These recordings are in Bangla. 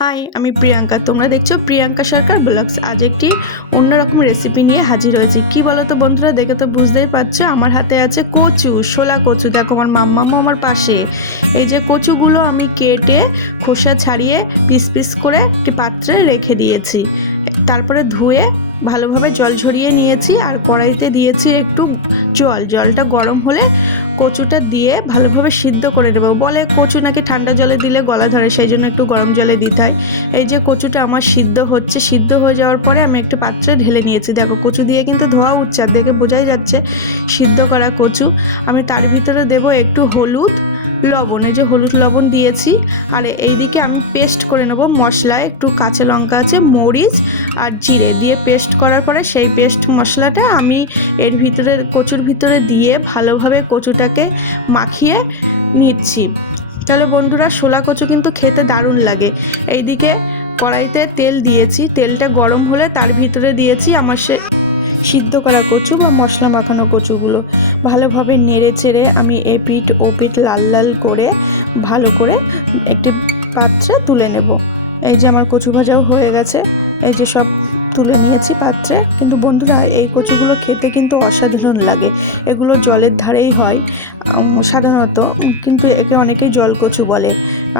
হাই, আমি প্রিয়াঙ্কা। তোমরা দেখছো প্রিয়াঙ্কা সরকার ব্লগস। আজ একটি অন্যরকম রেসিপি নিয়ে হাজির হয়েছি। কি বলো তো বন্ধুরা, দেখে তো বুঝতেই পারছো আমার হাতে আছে কচু, শোলা কচু। দেখো আমার মাম্মামও আমার পাশে। এই যে কচুগুলো আমি কেটে খোসা ছাড়িয়ে পিস পিস করে একটি পাত্রে রেখে দিয়েছি। তারপরে ধুয়ে ভালোভাবে জল ঝরিয়ে নিয়েছি আর কড়াইতে দিয়েছি একটু জলটা গরম হলে কচুটা দিয়ে ভালোভাবে সিদ্ধ করে নেব। বলে কচু নাকি ঠান্ডা জলে দিলে গলা ধরে, সেই জন্য একটু গরম জলে দিতে হয়। এই যে কচুটা আমার সিদ্ধ হচ্ছে, সিদ্ধ হয়ে যাওয়ার পরে আমি একটা পাত্রে ঢেলে নিয়েছি। দেখো কচু দিয়ে কিন্তু ধোয়া উঠছে, আর দেখে বোঝাই যাচ্ছে সিদ্ধ করা কচু। আমি তার ভিতরে দেব একটু হলুদ, লবণ। এই যে হলুদ লবণ দিয়েছি। আর এইদিকে আমি পেস্ট করে নেব মশলায়, একটু কাঁচা লঙ্কা আছে, মরিচ আর জিরে দিয়ে পেস্ট করার পরে সেই পেস্ট মশলাটা আমি এর ভিতরে কচুর ভিতরে দিয়ে ভালোভাবে কচুটাকে মাখিয়ে নিচ্ছি। তাহলে বন্ধুরা, শোলা কচু কিন্তু খেতে দারুণ লাগে। এইদিকে কড়াইতে তেল দিয়েছি, তেলটা গরম হলে তার ভিতরে দিয়েছি আমার সিদ্ধ করা কচু বা মশলা মাখানো কচুগুলো। ভালোভাবে নেড়ে চেড়ে আমি এপিঠ ওপিঠ লাল লাল করে ভালো করে একটি পাত্রে তুলে নেব। এই যে আমার কচু ভাজাও হয়ে গেছে, এই যে সব তুলে নিয়েছি পাত্রে। কিন্তু বন্ধুরা, এই কচুগুলো খেতে কিন্তু অসাধারণ লাগে। এগুলো জলের ধারেই হয় সাধারণত, কিন্তু একে অনেকেই জল কচু বলে।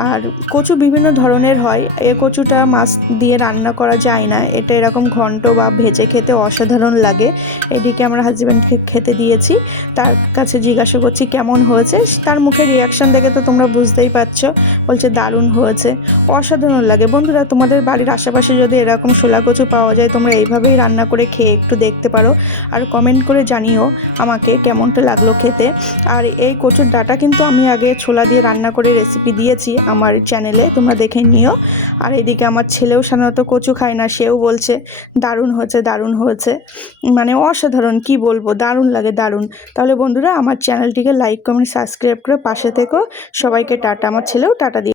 আর কচু বিভিন্ন ধরনের হয়। এ কচুটা মাছ দিয়ে রান্না করা যায় না, এটা এরকম ঘন্ট বা ভেজে খেতে অসাধারণ লাগে। এদিকে আমার হাজব্যান্ডকে খেতে দিয়েছি, তার কাছে জিজ্ঞাসা করছি কেমন হয়েছে। তার মুখে রিয়াকশান দেখে তো তোমরা বুঝতেই পারছো, বলছে দারুণ হয়েছে, অসাধারণ লাগে। বন্ধুরা, তোমাদের বাড়ির আশেপাশে যদি এরকম শোলা কচু পাওয়া যায়, তোমরা এইভাবেই রান্না করে খেয়ে একটু দেখতে পারো। আর কমেন্ট করে জানিও আমাকে কেমনটা লাগলো খেতে। আর এই কচুর ডাঁটা কিন্তু আমি আগে ছোলা দিয়ে রান্না করে রেসিপি দিয়েছি আমার চ্যানেলে, তোমরা দেখে নিও। আর এদিকে আমার ছেলেও সাধারণত কচু খায় না, সেও বলছে দারুণ হয়েছে, দারুণ হয়েছে, মানে অসাধারণ, কি বলবো, দারুণ লাগে, দারুণ। তাহলে বন্ধুরা, আমার চ্যানেলটিকে লাইক কমেন্ট সাবস্ক্রাইব করে পাশে থেকো। সবাইকে টাটা। আমার ছেলেও টাটা দিয়ে